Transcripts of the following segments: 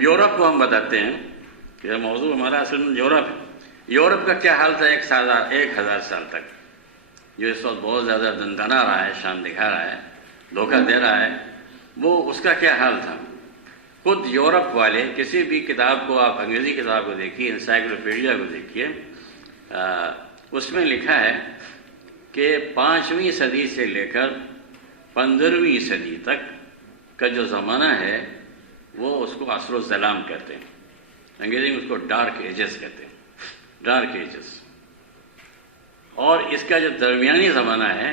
Europe کو ہم بتاتے ہیں کہ موضوع ہمارا اصل میں یورپ ہے. یورپ کا کیا حال تھا 1000 سال تک، جو اس وقت بہت زیادہ دندنا رہا ہے، شان دکھا رہا ہے، دھوکہ دے رہا ہے، وہ اس کا کیا حال تھا. خود یورپ والے کسی بھی کتاب کو آپ انگریزی کتاب کو دیکھیے، انسائکلوپیڈیا کو دیکھیے، اس میں لکھا ہے کہ 5ویں صدی سے لے کر 15ویں صدی تک کا جو زمانہ ہے وہ اس کو عصر الظلام کہتے ہیں. انگریزی میں اس کو ڈارک ایجز کہتے ہیں، ڈارک ایجز. اور اس کا جو درمیانی زمانہ ہے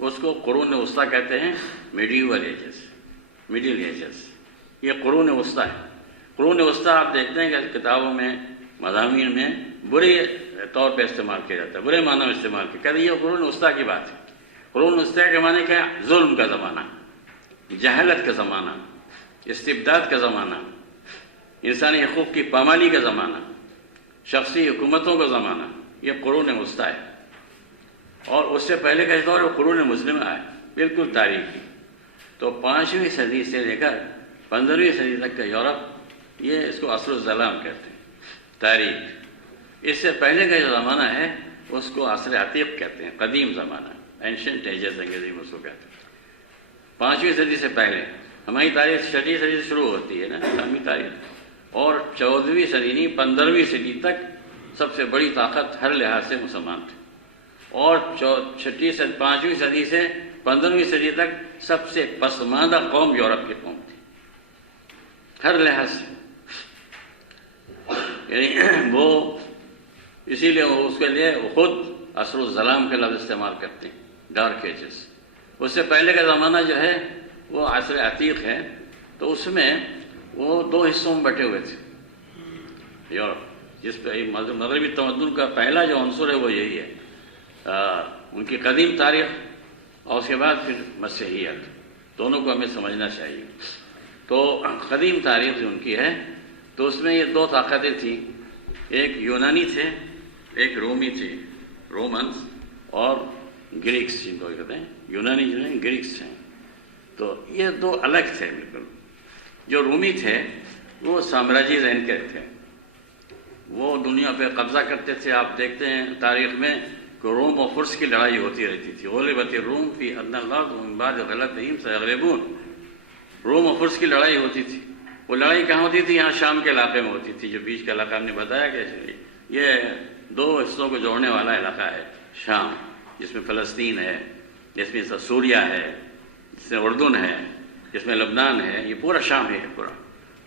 اس کو قرون وسطیٰ کہتے ہیں، میڈیول ایجز، مڈل ایجز. یہ قرون وسطیٰ ہے. قرون وسطیٰ آپ دیکھتے ہیں کہ کتابوں میں، مضامین میں برے طور پہ استعمال کیا جاتا ہے، برے معنوں میں استعمال کیا کہتے ہیں یہ قرون وسطیٰ کی بات ہے. قرون وسطیٰ کے معنی کیا ہے؟ ظلم کا زمانہ، جہالت کا زمانہ، استبداد کا زمانہ، انسانی حقوق کی پامالی کا زمانہ، شخصی حکومتوں کا زمانہ. یہ قرون وسطیٰ ہے. اور اس سے پہلے کا دور قرون مسلمہ ہے، بالکل تاریخی. تو 5ویں صدی سے لے کر 15ویں صدی تک کا یورپ، یہ اس کو عصر الظلام کہتے ہیں، تاریخ. اس سے پہلے کا جو زمانہ ہے اس کو عصر عتیق کہتے ہیں، قدیم زمانہ، اینشنٹ ایجز انگریزی میں اس کو کہتے ہیں. 5ویں صدی سے پہلے ہماری تاریخ 6ویں صدی سے شروع ہوتی ہے نا، اسلامی تاریخ. اور 14ویں صدی نہیں، 15ویں صدی تک سب سے بڑی طاقت ہر لحاظ سے مسلمان تھے. اور 5ویں صدی سے 15ویں صدی تک سب سے پسماندہ قوم یورپ کی قوم تھی، ہر لحاظ سے. یعنی وہ اسی لیے اس کے لیے خود عصر الظلام کا لفظ استعمال کرتے ہیں، ڈارک ایجز. اس سے پہلے کا زمانہ جو ہے وہ عصر عتیق ہے. تو اس میں وہ 2 حصوں میں بٹے ہوئے تھے یورپ، جس پہ مغربی تمدن کا پہلا جو عنصر ہے وہ یہی ہے، ان کی قدیم تاریخ اور اس کے بعد پھر مسیحیت. دونوں کو ہمیں سمجھنا چاہیے. تو قدیم تاریخ جو ان کی ہے تو اس میں یہ 2 طاقتیں تھیں، ایک یونانی تھے، ایک رومی تھے، رومنس اور گریکس جن کو کہتے ہیں. یونانی جو ہیں گریکس ہیں. تو یہ 2 الگ تھے بالکل. جو رومی تھے وہ سامراجی ذہن کے تھے، وہ دنیا پہ قبضہ کرتے تھے. آپ دیکھتے ہیں تاریخ میں کہ روم اور فرس کی لڑائی ہوتی رہتی تھی. غلبت الروم فی ادنی الارض ومن بعد غلبہم سیغلبون. روم اور فرس کی لڑائی ہوتی تھی. وہ لڑائی کہاں ہوتی تھی؟ یہاں شام کے علاقے میں ہوتی تھی، جو بیچ کا علاقہ ہم نے بتایا کہ یہ 2 حصوں کو جوڑنے والا علاقہ ہے شام، جس میں فلسطین ہے، جس میں سوریہ ہے، جس میں اردن ہے، جس میں لبنان ہے. یہ پورا شام ہے پورا.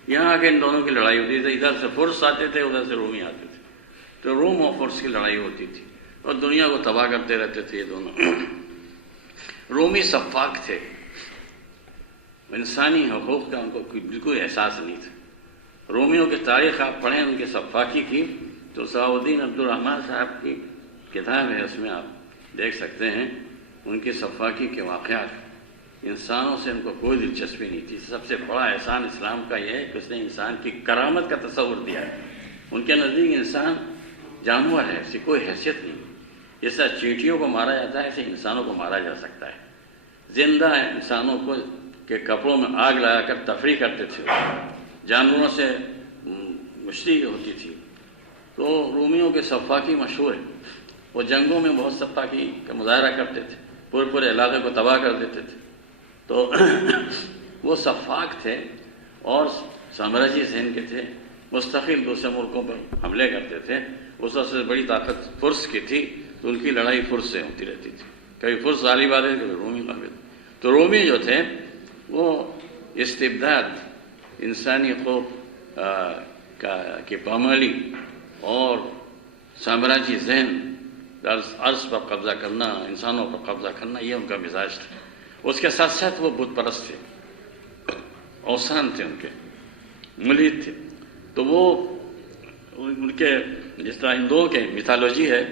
یہاں آ کے ان دونوں کی لڑائی ہوتی تھی. ادھر سے فرس آتے تھے، ادھر سے رومی آتے تھے. تو روم اور فرس کی لڑائی ہوتی تھی اور دنیا کو تباہ کرتے رہتے تھے یہ دونوں. رومی سفاک تھے، انسانی حقوق کا ان کو بالکل احساس نہیں تھا. رومیوں کی تاریخ آپ پڑھیں ان کی سفاکی کی تو صلاح الدین عبد الرحمن صاحب کی کتاب ہے، اس میں آپ دیکھ سکتے ہیں ان کی سفاکی کے واقعات. انسانوں سے ان کو کوئی دلچسپی نہیں تھی. سب سے بڑا احسان اسلام کا یہ ہے کہ اس نے انسان کی کرامت کا تصور دیا ہے. ان کے نزدیک انسان جانور ہے، اس کی کوئی حیثیت نہیں. جیسا چیونٹیوں کو مارا جاتا ہے ایسے انسانوں کو مارا جا سکتا ہے. زندہ انسانوں کو کے کپڑوں میں آگ لگا کر تفریح کرتے تھے، جانوروں سے مشتی ہوتی تھی. تو رومیوں کے سفاکی مشہور ہے. وہ جنگوں میں بہت سفاکی کا مظاہرہ کرتے تھے، پورے علاقے کو تباہ کر دیتے تھے. تو وہ سفاک تھے اور سامراجی ذہن کے تھے، مستقل دوسرے ملکوں پر حملے کرتے تھے. اس سب سے بڑی طاقت فرس کی تھی تو ان کی لڑائی فرس سے ہوتی رہتی تھی. کبھی فرس غالب آتے تھے، کبھی رومی غالب. تو رومی جو تھے وہ استبداد، انسانی حقوق کی پامالی اور سامراجی ذہن، عرض پر قبضہ کرنا، انسانوں پر قبضہ کرنا، یہ ان کا مزاج تھا. اس کے ساتھ ساتھ وہ بت پرست تھے، اوثان تھے، ان کے ملحد تھے. تو وہ ان کے جس طرح ہندوؤں کے میتھالوجی ہے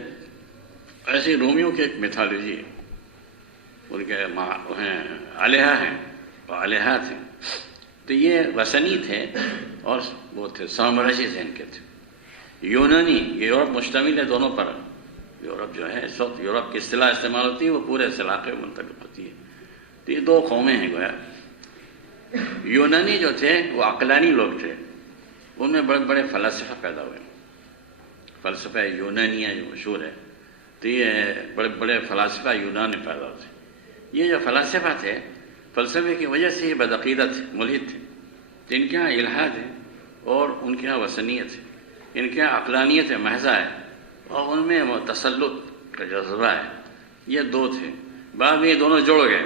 ایسی رومیوں کی ایک میتھالوجی ہے. ان کے الہہ ہیں اور الہات ہیں. تو یہ وثنی تھے اور وہ تھے سامراجی ذہن کے تھے. یونانی، یہ یورپ مشتمل ہے دونوں پر. یورپ جو ہے اس وقت یورپ کی اصطلاح استعمال ہوتی ہے، وہ پورے اس علاقے میں منتقل ہوتی ہے. تو یہ 2 قومیں ہیں گویا. یونانی جو تھے وہ عقلانی لوگ تھے، ان میں بڑے بڑے فلاسفہ پیدا ہوئے، فلسفہ یونانیہ جو مشہور ہے، تو یہ بڑے بڑے فلاسفہ یونان میں پیدا ہوتے. یہ جو فلاسفہ تھے، فلسفے کی وجہ سے یہ بدعقیدہ تھے، ملحد تھے. تو ان کے یہاں الحاد ہے اور ان کے یہاں وثنیت ہے، ان کے یہاں عقلانیت محضہ ہے اور ان میں تسلط کا جذبہ ہے. یہ دو تھے. بعد میں یہ دونوں جوڑ گئے.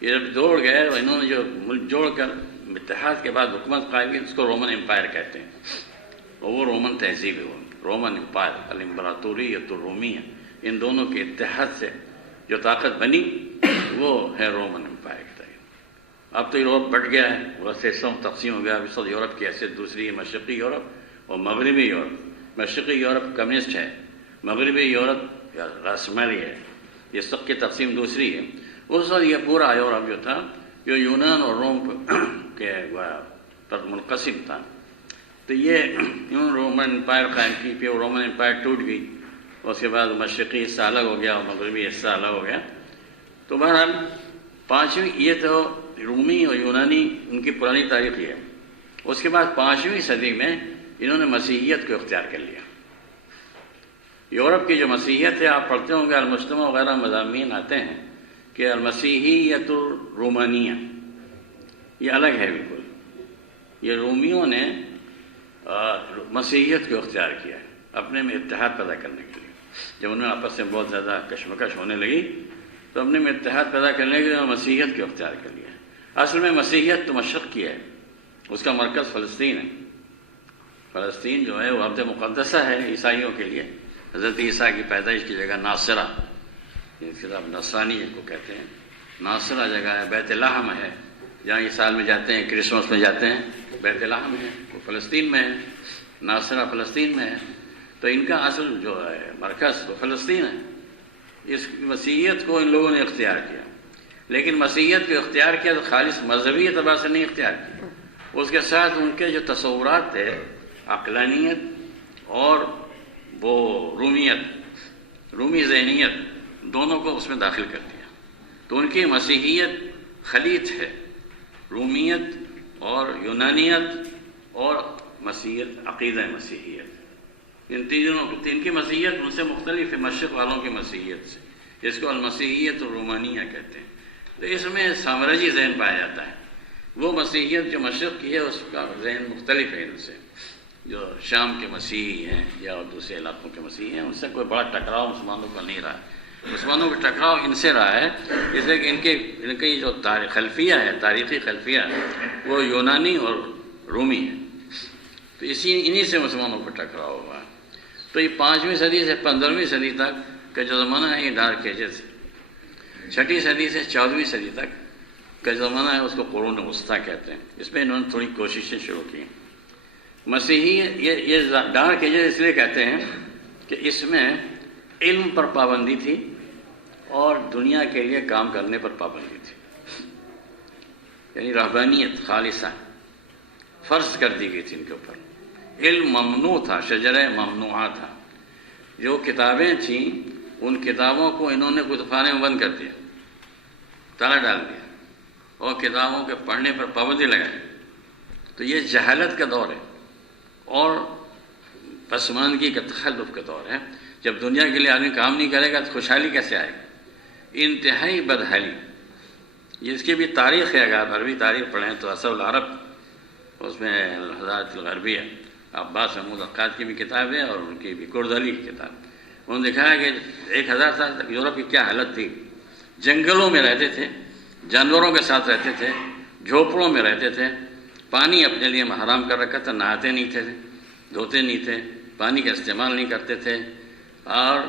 یہ جب جوڑ گئے اور انہوں نے جو ملک جوڑ کر اتحاد کے بعد حکومت قائم کی، اس کو رومن امپائر کہتے ہیں. اور وہ رومن تہذیب ہے، وہ رومن امپائر، الامبراطوریۃ الرومیہ. ان دونوں کے اتحاد سے جو طاقت بنی وہ ہے رومن امپائر کی طرح. اب تو یورپ بٹ گیا ہے، ویسے حصوں میں تقسیم ہو گیا. اب اس وقت یورپ کی حیثیت دوسری ہے، مشرقی یورپ اور مغربی یورپ. مشرقی یورپ کمیونسٹ ہے، مغربی یورپ راسمالی ہے. یہ سب کی تقسیم دوسری ہے. اس وقت یہ پورا یورپ جو تھا، جو یونان اور روم کے پر منقسم تھا، تو یہ انہوں نے رومن امپائر قائم کی. پھر وہ رومن امپائر ٹوٹ گئی، اس کے بعد مشرقی حصہ الگ ہو گیا اور مغربی حصہ الگ ہو گیا. تو بہرحال پانچویں، یہ تو رومی اور یونانی ان کی پرانی تاریخ ہے. اس کے بعد 5ویں صدی میں انہوں نے مسیحیت کو اختیار کر لیا. یورپ کی جو مسیحیت ہے، آپ پڑھتے ہوں گے المجتمع وغیرہ مضامین آتے ہیں کہ المسیحیت الرومانیہ، یہ الگ ہے بالکل. یہ رومیوں نے مسیحیت کو اختیار کیا ہے اپنے میں اتحاد پیدا کرنے کے لیے. جب انہیں آپس میں بہت زیادہ کشمکش ہونے لگی تو اپنے میں اتحاد پیدا کرنے کے لیے مسیحیت کو اختیار کر لیا. اصل میں مسیحیت تو مشرق کی ہے، اس کا مرکز فلسطین ہے. فلسطین جو ہے وہ ارض مقدسہ ہے عیسائیوں کے لیے. حضرت عیسیٰ کی پیدائش کی جگہ ناصرہ، اس کے بعد نصرانی جن کو کہتے ہیں، ناصرہ جگہ ہے. بیت لحم ہے جہاں عیسال میں جاتے ہیں، کرسمس میں جاتے ہیں، بیت لحم ہے، وہ فلسطین میں ہے. ناصرہ فلسطین میں ہے. تو ان کا اصل جو ہے مرکز وہ فلسطین ہے. اس مسیحیت کو ان لوگوں نے اختیار کیا، لیکن مسیحیت کو اختیار کیا تو خالص مذہبی اعتبار سے نہیں اختیار کیا. اس کے ساتھ ان کے جو تصورات تھے، عقلانیت اور وہ رومیت، رومی ذہنیت، دونوں کو اس میں داخل کر دیا. تو ان کی مسیحیت خلیط ہے، رومیت اور یونانیت اور مسیحیت، عقیدہ مسیحیت. ان تین کی مسیحیت ان سے مختلف ہے مشرق والوں کی مسیحیت سے. اس کو المسیحیت الرومانیہ کہتے ہیں. تو اس میں سامراجی ذہن پایا جاتا ہے. وہ مسیحیت جو مشرق کی ہے اس کا ذہن مختلف ہے ان سے. جو شام کے مسیحی ہیں یا دوسرے علاقوں کے مسیحی ہیں، ان سے کوئی بڑا ٹکراؤ مسلمانوں کا نہیں رہا. مسلمانوں کا ٹکراؤ ان سے رہا ہے، اس لیے کہ ان کی جو خلفیہ ہے، تاریخی خلفیہ، وہ یونانی اور رومی ہے. تو انہی سے مسلمانوں کا ٹکراؤ ہوا. تو یہ 5ویں صدی سے 15ویں صدی تک کا جو زمانہ ہے یہ ڈارک ایجز ہے. 6ٹھی صدی سے 14ویں صدی تک کا زمانہ ہے اس کو قرون وسطیٰ کہتے ہیں. اس میں انہوں نے تھوڑی کوششیں شروع کی. مسیحی یہ ڈارک ایجز اس لیے کہتے ہیں کہ اس میں علم پر پابندی تھی اور دنیا کے لیے کام کرنے پر پابندی تھی. یعنی رہبانیت خالصہ فرض کر دی گئی تھی ان کے اوپر. علم ممنوع تھا، شجرہ ممنوعہ تھا. جو کتابیں تھیں ان کتابوں کو انہوں نے کتبخانے میں بند کر دیا، تالا ڈال دیا اور کتابوں کے پڑھنے پر پابندی لگائی. تو یہ جہالت کا دور ہے اور پسماندگی کا تخلف کا دور ہے. جب دنیا کے لیے آدمی کام نہیں کرے گا تو خوشحالی کیسے آئے گی؟ انتہائی بدحالی. اس کی بھی تاریخ ہے. اگر آپ عربی تاریخ پڑھیں تو اصل العرب، اس میں الحضارت الغربیہ، عباس محمود عقاد کی بھی کتاب ہے اور ان کی بھی کرد علی کی کتاب. انہوں نے دکھایا کہ 1000 سال تک یورپ کی کیا حالت تھی. جنگلوں میں رہتے تھے، جانوروں کے ساتھ رہتے تھے، جھوپڑوں میں رہتے تھے، پانی اپنے لیے حرام کر رکھا تھا، نہاتے نہیں تھے، دھوتے نہیں تھے، پانی کا استعمال نہیں کرتے تھے. اور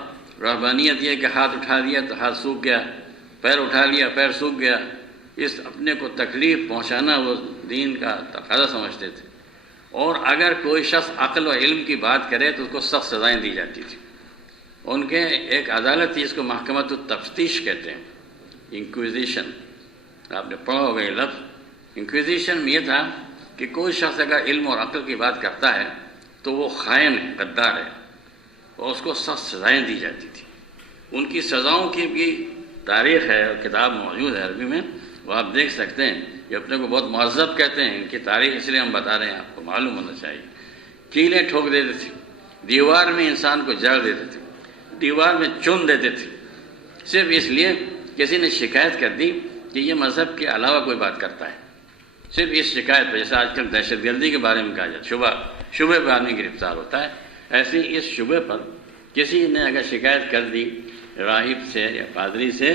رہبانیت یہ کہ ہاتھ اٹھا دیا تو ہاتھ سوکھ گیا، پیر اٹھا لیا پیر سوکھ گیا. اس اپنے کو تکلیف پہنچانا وہ دین کا تقاضا سمجھتے تھے. اور اگر کوئی شخص عقل و علم کی بات کرے تو اس کو سخت سزائیں دی جاتی تھی. ان کے ایک عدالت تھی، اس کو محکمۃ التفتیش کہتے ہیں، انکویزیشن. آپ نے پڑھا ہوگا یہ لفظ. انکویزیشن میں یہ تھا کہ کوئی شخص اگر علم اور عقل کی بات کرتا ہے تو وہ خائن ہے، غدار ہے، اور اس کو سخت سزائیں دی جاتی تھی. ان کی سزاؤں کی بھی تاریخ ہے اور کتاب موجود ہے عربی میں، وہ آپ دیکھ سکتے ہیں یہ اپنے کو بہت مہذب کہتے ہیں، ان کی تاریخ اس لیے ہم بتا رہے ہیں، آپ کو معلوم ہونا چاہیے۔ کیلیں ٹھوک دیتے تھے، دیوار میں انسان کو جڑ دیتے تھے، دیوار میں چن دیتے تھے، صرف اس لیے کسی نے شکایت کر دی کہ یہ مذہب کے علاوہ کوئی بات کرتا ہے۔ صرف اس شکایت پہ، جیسے آج کل دہشت گردی کے بارے میں کہا جاتا ہے، شبہ پہ آدمی گرفتار ہوتا ہے، ایسے ہی اس شبہ پر کسی نے اگر شکایت کر دی راہب سے یا پادری سے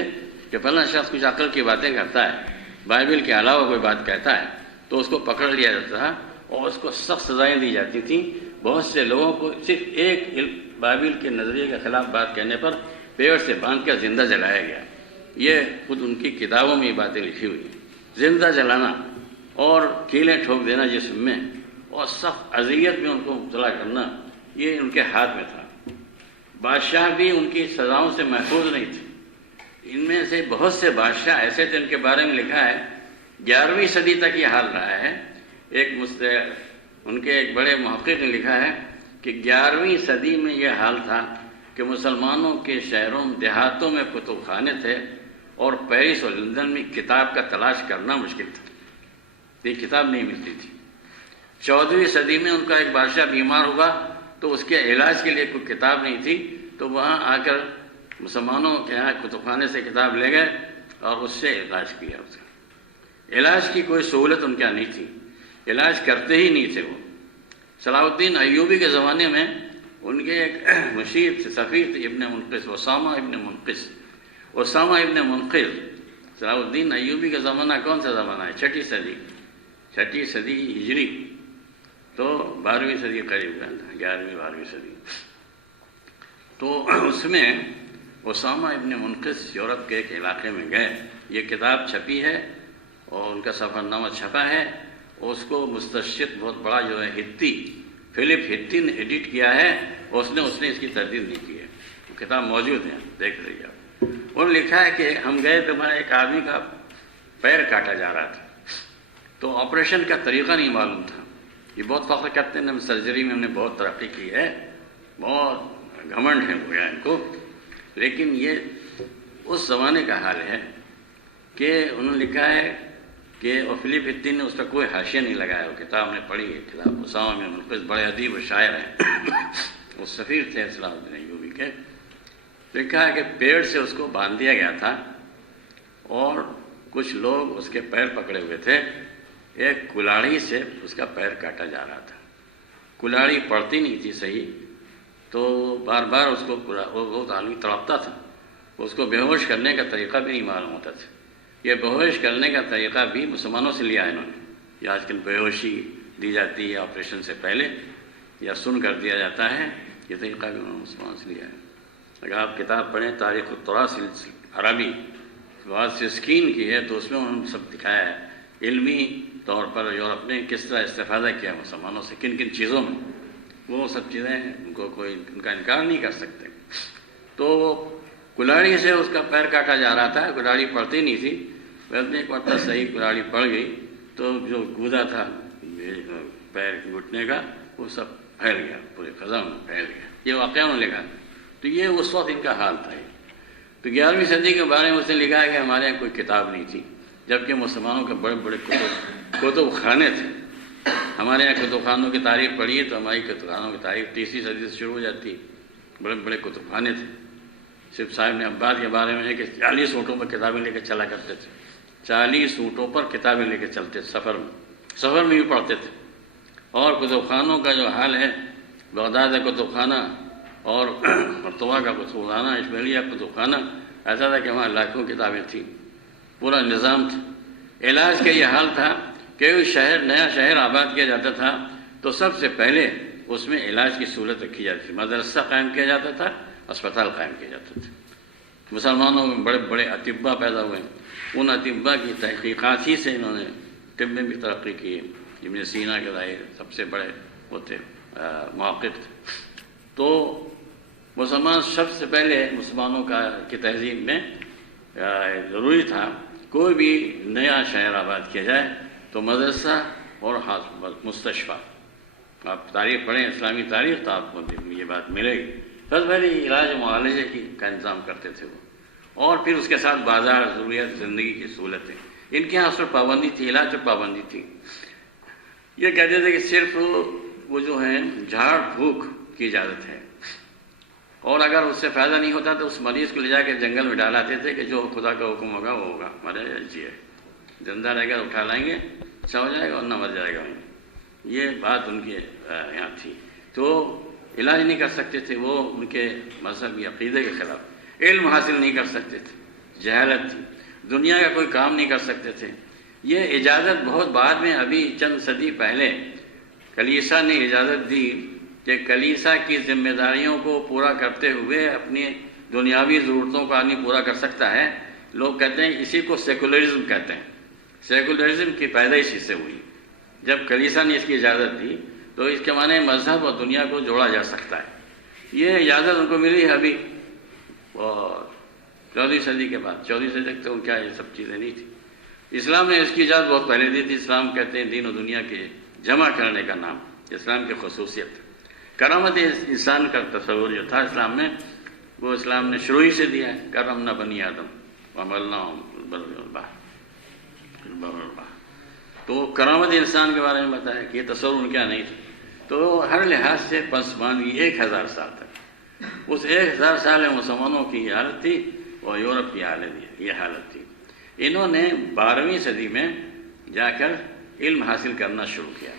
کہ فلاں شخص کچھ عقل کی باتیں کرتا ہے، بائبل کے علاوہ کوئی بات کہتا ہے، تو اس کو پکڑ لیا جاتا تھا اور اس کو سخت سزائیں دی جاتی تھیں۔ بہت سے لوگوں کو صرف ایک بائبل کے نظریے کے خلاف بات کہنے پر پیڑ سے باندھ کر زندہ جلایا گیا۔ یہ خود ان کی کتابوں میں یہ باتیں لکھی ہوئی ہیں۔ زندہ جلانا اور کیلیں ٹھوک دینا جسم میں اور سخت اذیت میں ان کو مبتلا کرنا، یہ ان کے ہاتھ میں تھا۔ بادشاہ بھی ان کی سزاؤں سے محفوظ نہیں تھے۔ ان میں سے بہت سے بادشاہ ایسے تھے، ان کے بارے میں لکھا ہے 11ویں صدی تک یہ حال رہا ہے۔ ان کے ایک بڑے محقق نے لکھا ہے کہ 11ویں صدی میں یہ حال تھا کہ مسلمانوں کے شہروں دیہاتوں میں کتب خانے تھے اور پیرس اور لندن میں کتاب کا تلاش کرنا مشکل تھا، یہ کتاب نہیں ملتی تھی۔ 14ویں صدی میں ان کا ایک بادشاہ بیمار ہوا تو اس کے علاج کے لیے کوئی کتاب نہیں تھی، تو وہاں آ کر مسلمانوں کے یہاں کتب خانے سے کتاب لے گئے اور اس سے علاج کیا۔ اس کا علاج کی کوئی سہولت ان کے یہاں نہیں تھی، علاج کرتے ہی نہیں تھے وہ۔ صلاح الدین ایوبی کے زمانے میں ان کے ایک مشیر سفیر تھے ابن منقذ، اسامہ ابن منقذ۔ اسامہ ابن منقذ، صلاح الدین ایوبی کا زمانہ کون سا زمانہ ہے؟ 6ٹھی صدی ہجری، تو 12ویں صدی قریب ہے، 11ویں 12ویں صدی۔ تو اس میں اسامہ ابن منقذ یورپ کے ایک علاقے میں گئے، یہ کتاب چھپی ہے اور ان کا سفر نامہ چھپا ہے، اور اس کو مستشرق بہت بڑا جو ہے ہتی، فلپ ہتی نے ایڈٹ کیا ہے، اور اس نے اس کی تردید نہیں کی ہے۔ وہ کتاب موجود ہے، دیکھ لیجیے آپ۔ انہوں نے لکھا ہے کہ ہم گئے تو ہمارے ایک آدمی کا پیر کاٹا جا رہا تھا، تو آپریشن کا طریقہ نہیں معلوم تھا۔ یہ بہت فخر کرتے ہیں، سرجری میں ہم نے بہت ترقی کی ہے، بہت گھمنڈ ہے ہوا ان کو، لیکن یہ اس زمانے کا حال ہے کہ انہوں نے لکھا ہے کہ فلپ ہتی نے اس پر کوئی حاشیہ نہیں لگایا، وہ کتاب نے پڑھی ہے کتاب۔ اسامہ بن منقذ بڑے ادیب و شاعر ہیں، وہ سفیر تھے صلاح الدین ایوبی کے۔ لکھا ہے کہ پیڑ سے اس کو باندھ دیا گیا تھا اور کچھ لوگ اس کے پیر پکڑے ہوئے تھے، ایک کلاڑی سے اس کا پیر کاٹا جا رہا تھا۔ کلاڑی پڑتی نہیں تھی صحیح، تو بار بار اس کو وہ آدمی تڑپتا تھا، اس کو بے ہوش کرنے کا طریقہ بھی نہیں معلوم ہوتا تھا۔ یہ بے ہوش کرنے کا طریقہ بھی مسلمانوں سے لیا ہے انہوں نے۔ یہ آج کل بے ہوشی دی جاتی ہے آپریشن سے پہلے، یا سن کر دیا جاتا ہے، یہ طریقہ بھی انہوں نے مسلمانوں سے لیا ہے۔ اگر آپ کتاب پڑھیں تاریخ التراث عربی بہت سسکین کی ہے، تو اس میں انہوں نے سب دکھایا ہے علمی طور پر یورپ نے کس طرح استفادہ کیا مسلمانوں سے، کن کن چیزوں میں، وہ سب چیزیں ان کو کوئی ان کا انکار نہیں کر سکتے۔ تو کلاڑی سے اس کا پیر کاٹا جا رہا تھا، کلاڑی پڑتی نہیں تھی، ویسے ایک مرتبہ صحیح کلاڑی پڑ گئی تو جو گودا تھا پیر گھٹنے کا وہ سب پھیل گیا، پورے فضا میں پھیل گیا۔ یہ واقعہ انہوں نے لکھا، تو یہ اس وقت ان کا حال تھا۔ تو 11ویں صدی کے بارے میں اس نے لکھا ہے کہ ہمارے یہاں کوئی کتاب نہیں تھی، جبکہ مسلمانوں کے بڑے بڑے کتب خانے تھے۔ ہمارے یہاں کتب خانوں کی تاریخ پڑھیے تو ہماری کتب خانوں کی تاریخ 30ویں صدی سے شروع ہو جاتی، بڑے بڑے کتب خانے تھے۔ صرف صاحب نے عباد کے بارے میں ہے کہ 40 اونٹوں پر کتابیں لے کے چلا کرتے تھے، 40 اونٹوں پر کتابیں لے کے چلتے تھے، سفر میں بھی پڑھتے تھے۔ اور کتب خانوں کا جو حال ہے، بغداد کتب خانہ اور مرتوا کا کتب خانہ، اسماعیلیہ کتب خانہ، ایسا تھا کہ وہاں لاکھوں کتابیں تھیں، پورا نظام تھا۔ علاج کا یہ حال تھا کہ نیا شہر آباد کیا جاتا تھا تو سب سے پہلے اس میں علاج کی سہولت رکھی جاتی تھی، مدرسہ قائم کیا جاتا تھا، اسپتال قائم کیے جاتے تھے۔ مسلمانوں میں بڑے بڑے اطباء پیدا ہوئے، ان اطباء کی تحقیقات ہی سے انہوں نے طب میں بھی ترقی کی۔ ابن سینا کے ظاہر سب سے بڑے ہوتے محقق تھے۔ تو مسلمان سب سے پہلے مسلمانوں کی تہذیب میں ضروری تھا کوئی بھی نیا شہر آباد کیا جائے تو مدرسہ اور مستشفیٰ۔ آپ تاریخ پڑھیں اسلامی تاریخ تو آپ کو یہ بات ملے گی۔ سب سے پہلے علاج معالجے کا انتظام کرتے تھے وہ، اور پھر اس کے ساتھ بازار، ضروریات زندگی کی سہولتیں، ان کے یہاں اس پر پابندی تھی، علاج پر پابندی تھی۔ یہ کہتے تھے کہ صرف وہ جو ہے جھاڑ پھونک کی اجازت ہے، اور اگر اس سے فائدہ نہیں ہوتا تو اس مریض کو لے جا کے جنگل میں ڈالاتے تھے کہ جو خدا کا حکم ہوگا وہ ہوگا، مرے جی ہے، زندہ رہے گا اٹھا لائیں گے، اچھا ہو جائے گا اور نہ مر جائے گا۔ یہ بات ان کے یہاں تھی، تو علاج نہیں کر سکتے تھے، وہ ان کے مذہبی عقیدے کے خلاف، علم حاصل نہیں کر سکتے تھے، جہالت تھی، دنیا کا کوئی کام نہیں کر سکتے تھے۔ یہ اجازت بہت بعد میں، ابھی چند صدی پہلے کلیسا نے اجازت دی کہ کلیسا کی ذمہ داریوں کو پورا کرتے ہوئے اپنی دنیاوی ضرورتوں کو آدمی پورا کر سکتا ہے۔ لوگ کہتے ہیں اسی کو سیکولرزم کہتے ہیں، سیکولرزم کی پیدائش اس سے ہوئی۔ جب کلیسا نے اس کی اجازت دی تو اس کے معنی مذہب اور دنیا کو جوڑا جا سکتا ہے۔ یہ اجازت ان کو ملی ہے ابھی، اور 14ویں صدی کے بعد، 14ویں صدی تک تو ان کا یہ سب چیزیں نہیں تھی۔ اسلام نے اس کی اجازت بہت پہلے دی تھی۔ اسلام کہتے ہیں دین و دنیا کے جمع کرنے کا نام، اسلام کی خصوصیت۔ کرامت انسان کا تصور جو تھا اسلام میں، وہ اسلام نے شروع ہی سے دیا ہے، کرمنا بنی آدم وحملناہم فی البر والبحر، تو کرامت انسان کے بارے میں بتایا کہ یہ تصور ان کا نہیں تھا۔ تو ہر لحاظ سے پسماندگی 1000 سال تک، اس 1000 سال میں مسلمانوں کی یہ حالت تھی اور یورپ کی حالت یہ حالت تھی۔ انہوں نے 12ویں صدی میں جا کر علم حاصل کرنا شروع کیا۔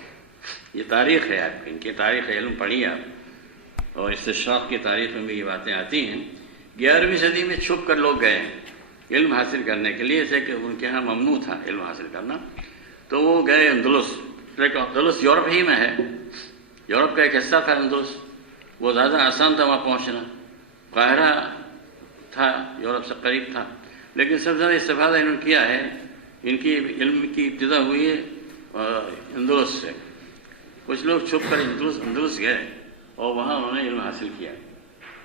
یہ تاریخ ہے، آپ ان کی تاریخ علم پڑھی آپ، اور استشراق کی تاریخ میں بھی یہ باتیں آتی ہیں۔ 11ویں صدی میں چھپ کر لوگ گئے علم حاصل کرنے کے لیے، جیسے کہ ان کے ہاں ممنوع تھا علم حاصل کرنا، تو وہ گئے اندلس۔ اندلس یورپ ہی میں ہے، یورپ کا ایک حصہ تھا اندلس، وہ زیادہ آسان تھا وہاں پہنچنا۔ قاہرہ تھا، یورپ سے قریب تھا، لیکن سب سے زیادہ استفادہ انہوں نے کیا ہے، ان کی علم کی ابتدا ہوئی ہے اندلس سے۔ کچھ لوگ چھپ کر اندلس گئے اور وہاں انہوں نے علم حاصل کیا۔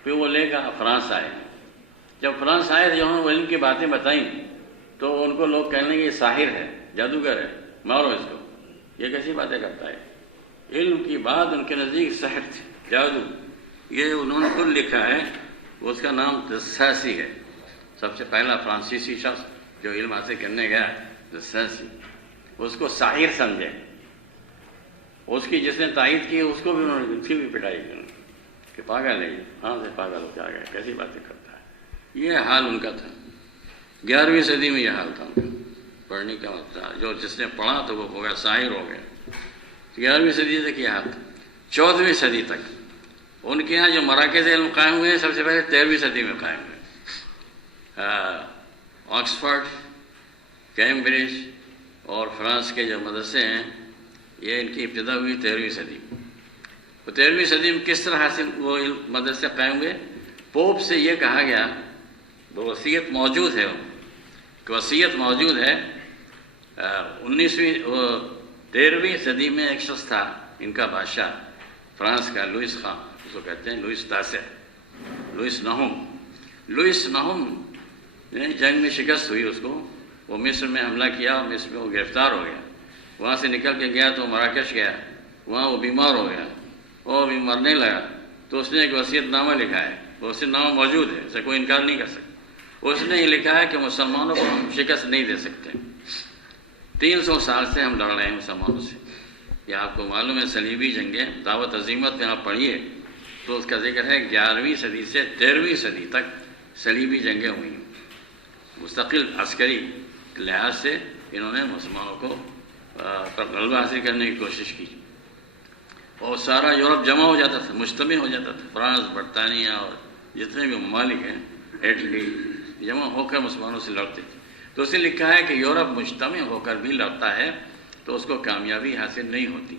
پھر وہ لے کر فرانس آئے۔ جب فرانس آئے تو انہوں نے علم کی باتیں بتائیں تو ان کو لوگ کہنے لگے یہ ساحر ہے، جادوگر ہے، مارو اس کو، یہ کیسی باتیں کرتا ہے۔ علم کی بات ان کے نزدیک سحر تھی، جادو۔ یہ انہوں نے خود لکھا ہے، اس کا نام دساسی ہے، سب سے پہلا فرانسیسی شخص جو علم حاصل کرنے گیا، دساسی، اس کو ساحر سمجھے۔ اس کی جس نے تائید کی اس کو بھی انہوں نے، اس کی بھی پٹائی کی کہ پاگل ہے، ہاں سے پاگل ہو کے آ گیا، کیسی باتیں کرتا ہے۔ یہ حال ان کا تھا۔ 11ویں صدی میں یہ حال تھا ان کا، پڑھنے کا مطلب جو جس نے پڑھا تو وہ ہو گیا، ساحر ہو گیا۔ 11ویں صدی تک یہ حال تھا۔ 14ویں صدی تک ان کے ہاں جو مراکز علم قائم ہوئے ہیں، سب سے پہلے 13ویں صدی میں قائم ہوئے۔ آکسفورڈ، کیمبرج اور فرانس کے جو مدرسے ہیں، یہ ان کی ابتدا ہوئی 13ویں صدی میں۔ تو 13ویں صدی میں کس طرح حاصل وہ مدرسے قائم ہوئے؟ پوپ سے یہ کہا گیا، وہ وصیت موجود ہے، وصیت موجود ہے۔ 13ویں صدی میں ایک شخص تھا، ان کا بادشاہ فرانس کا، لوئس خان، اس کو کہتے ہیں لوئس تاسع، لوئس نہم۔ لوئس نہم جنگ میں شکست ہوئی اس کو، وہ مصر میں حملہ کیا اور مصر میں وہ گرفتار ہو گیا۔ وہاں سے نکل کے گیا تو مراکش گیا، وہاں وہ بیمار ہو گیا، اور بھی مرنے لگا، تو اس نے ایک وصیت نامہ لکھا ہے، وہ وصیت نامہ موجود ہے، اسے کوئی انکار نہیں کر سکتا۔ اس نے یہ لکھا ہے کہ مسلمانوں کو ہم شکست نہیں دے سکتے، 300 سال سے ہم لڑ رہے ہیں مسلمانوں سے۔ یہ آپ کو معلوم ہے، صلیبی جنگیں، دعوت عظیمت میں آپ پڑھیے تو اس کا ذکر ہے 11ویں صدی سے 13ویں صدی تک صلیبی جنگیں ہوئی، مستقل عسکری لحاظ سے انہوں نے مسلمانوں کو پر غلبہ حاصل کرنے کی کوشش کی، اور سارا یورپ جمع ہو جاتا تھا، مجتمع ہو جاتا تھا، فرانس، برطانیہ اور جتنے بھی ممالک ہیں، اٹلی، جمع ہو کر مسلمانوں سے لڑتے تھے۔ تو اسے لکھا ہے کہ یورپ مجتمع ہو کر بھی لڑتا ہے تو اس کو کامیابی حاصل نہیں ہوتی،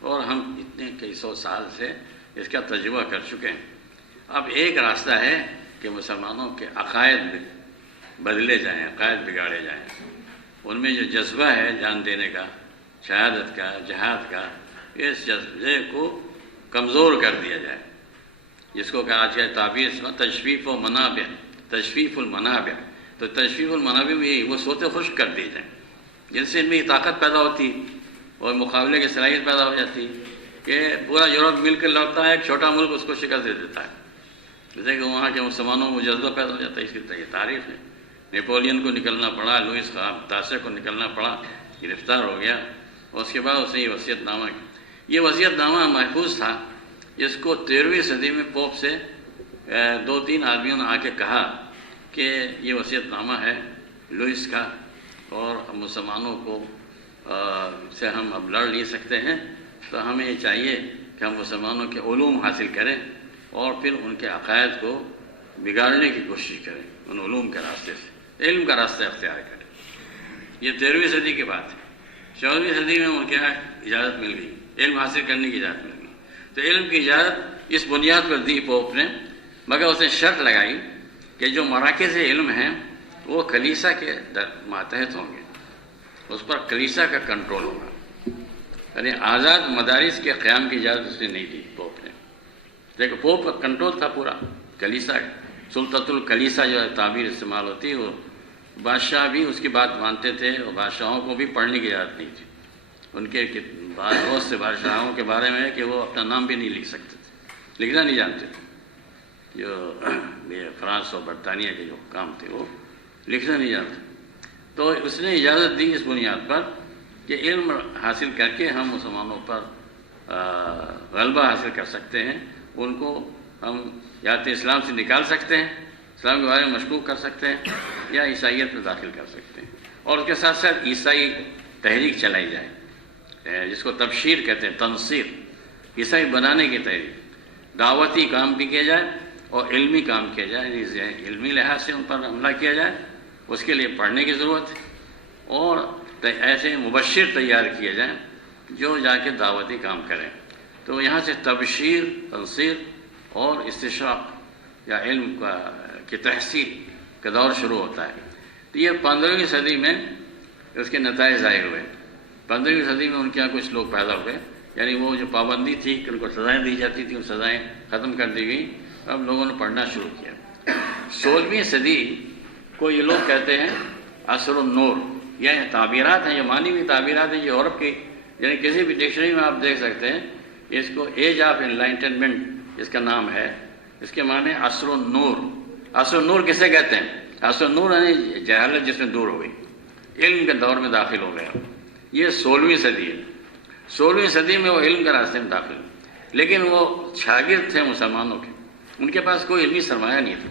اور ہم اتنے کئی سو سال سے اس کا تجربہ کر چکے ہیں۔ اب ایک راستہ ہے کہ مسلمانوں کے عقائد بدلے جائیں، عقائد بگاڑے جائیں، ان میں جو جذبہ ہے جان دینے کا، شہادت کا، جہاد کا، اس جذبے کو کمزور کر دیا جائے، جس کو کہ آج کا تعبیر تشفیف و منابع، تشفیف المنابع۔ تو تشفیف المنابع میں یہی، وہ سوتے خشک کر دی جائیں، جن سے ان میں طاقت پیدا ہوتی اور مقابلے کی صلاحیت پیدا ہو جاتی کہ پورا یورپ مل کر لڑتا ہے، ایک چھوٹا ملک اس کو شکست دے دیتا ہے، جیسے کہ وہاں کے مسلمانوں میں جذبہ پیدا ہو جاتا ہے۔ اس کی تاریخ ہے نیپولین کو نکلنا پڑا، لوئس تاسع کو نکلنا پڑا، گرفتار ہو گیا، اور اس کے بعد اس نے یہ وصیت نامہ کیا۔ یہ وصیت نامہ محفوظ تھا، اس کو 13ویں صدی میں پوپ سے 2-3 آدمیوں نے آ کے کہا کہ یہ وصیت نامہ ہے لوئس کا، اور مسلمانوں کو سے ہم اب لڑ نہیں سکتے ہیں، تو ہمیں یہ چاہیے کہ ہم مسلمانوں کے علوم حاصل کریں اور پھر ان کے عقائد کو بگاڑنے کی کوشش کریں، ان علوم کے راستے سے علم کا راستہ اختیار کریں۔ یہ 13ویں صدی کی بات ہے۔ 14ویں صدی میں ان کے یہاں اجازت مل گئی، علم حاصل کرنے کی اجازت مل گئی، تو علم کی اجازت اس بنیاد پر دی پوپ نے، مگر اس نے شرط لگائی کہ جو مراکز علم ہیں وہ کلیسا کے ماتحت ہوں گے، اس پر کلیسا کا کنٹرول ہوگا، یعنی آزاد مدارس کے قیام کی اجازت اس نے نہیں دی پوپ نے، لیکن پوپ کا کنٹرول تھا پورا کلیسا کا۔ سلطۃ الکلیسا جو تعبیر استعمال ہوتی ہے، وہ بادشاہ بھی اس کی بات مانتے تھے، اور بادشاہوں کو بھی پڑھنے کی اجازت نہیں تھی۔ ان کے بہت سے بادشاہوں کے بارے میں ہے کہ وہ اپنا نام بھی نہیں لکھ سکتے تھے، لکھنا نہیں جانتے تھے، جو یہ فرانس اور برطانیہ کے جو حکام تھے وہ لکھنا نہیں جانتے۔ تو اس نے اجازت دی اس بنیاد پر کہ علم حاصل کر کے ہم مسلمانوں پر غلبہ حاصل کر سکتے ہیں، ان کو ہم یا تو اسلام سے نکال سکتے ہیں، اسلام کے بارے میں مشکوک کر سکتے ہیں، یا عیسائیت میں داخل کر سکتے ہیں، اور اس کے ساتھ ساتھ عیسائی تحریک چلائی جائے، جس کو تبشیر کہتے ہیں، تنصیر، عیسائی بنانے کی تحریک، دعوتی کام بھی کیا جائے اور علمی کام کیا جائے، یعنی علمی لحاظ سے ان پر حملہ کیا جائے، اس کے لیے پڑھنے کی ضرورت ہے، اور ایسے مبشر تیار کیے جائیں جو جا کے دعوتی کام کریں۔ تو یہاں سے تبشیر، تنصیر اور استشراق یا علم کی تحصیل کا دور شروع ہوتا ہے۔ تو یہ 15ویں صدی میں اس کے نتائج ظاہر ہوئے۔ 15ویں صدی میں ان کے یہاں کچھ لوگ پیدا ہوئے، یعنی وہ جو پابندی تھی کہ ان کو سزائیں دی جاتی تھیں، وہ سزائیں ختم کر دی گئیں، اب لوگوں نے پڑھنا شروع کیا۔ 16ویں صدی کو یہ لوگ کہتے ہیں عصر النور۔ یہ تعبیرات ہیں، یہ مانی ہوئی تعبیرات ہیں، یہ یورپ کی، یعنی کسی بھی ڈکشنری میں آپ دیکھ سکتے ہیں، اس کو ایج آف انلائٹنمنٹ اس کا نام ہے، اس کے معنی عصر النور۔ عصر النور کسے کہتے ہیں؟ عصر النور یعنی جہالت جس میں دور ہو گئی، علم کے دور میں داخل ہو گیا۔ یہ 16ویں صدی ہے۔ 16ویں صدی میں وہ علم کے راستے میں داخل ہوئے، لیکن وہ شاگرد تھے مسلمانوں کے، ان کے پاس کوئی علمی سرمایہ نہیں تھا۔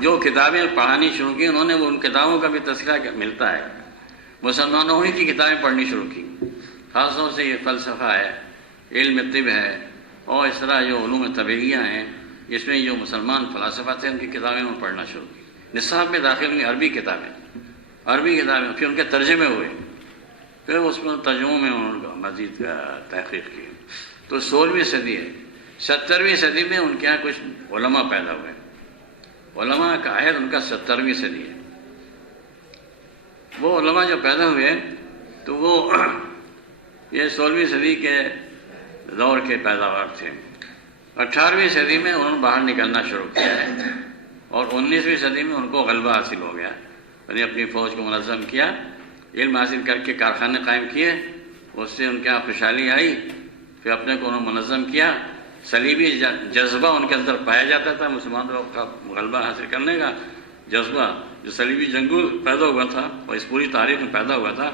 جو کتابیں پڑھانی شروع کی انہوں نے، وہ ان کتابوں کا بھی تذکرہ ملتا ہے، مسلمانوں ہی کی کتابیں پڑھنی شروع کی، خاص طور سے یہ فلسفہ ہے، علم طب ہے، اور اس طرح جو علوم طبیعیہ ہیں، اس میں جو مسلمان فلاسفہ تھے ان کی کتابیں انہوں نے پڑھنا شروع کی۔ نصاب میں داخل ہوئی عربی کتابیں، پھر ان کے ترجمے ہوئے، پھر اس میں ترجموں میں انہوں نے مزید تحقیق کی۔ تو 16ویں صدی ہے۔ 17ویں صدی میں ان کے یہاں کچھ علماء پیدا ہوئے۔ علماء کا عہد ان کا 17ویں صدی ہے۔ وہ علماء جو پیدا ہوئے تو وہ یہ 16ویں صدی کے دور کے پیداوار تھے۔ 18ویں صدی میں انہوں نے باہر نکلنا شروع کیا ہے، اور 19ویں صدی میں ان کو غلبہ حاصل ہو گیا، انہیں اپنی فوج کو منظم کیا، علم حاصل کر کے کارخانے قائم کیے، اس سے ان کے یہاں خوشحالی آئی، پھر اپنے کو انہوں نے منظم کیا۔ صلیبی جذبہ ان کے اندر پایا جاتا تھا، مسلمانوں کا غلبہ حاصل کرنے کا جذبہ جو صلیبی جنگوں پیدا ہوا تھا اور اس پوری تاریخ میں پیدا ہوا تھا،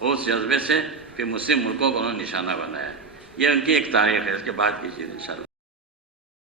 اس جذبے سے پھر مسلم ملکوں کو انہوں نے نشانہ بنایا۔ یہ ان کی ایک تاریخ ہے، اس کے بعد کی چیز انشاءاللہ۔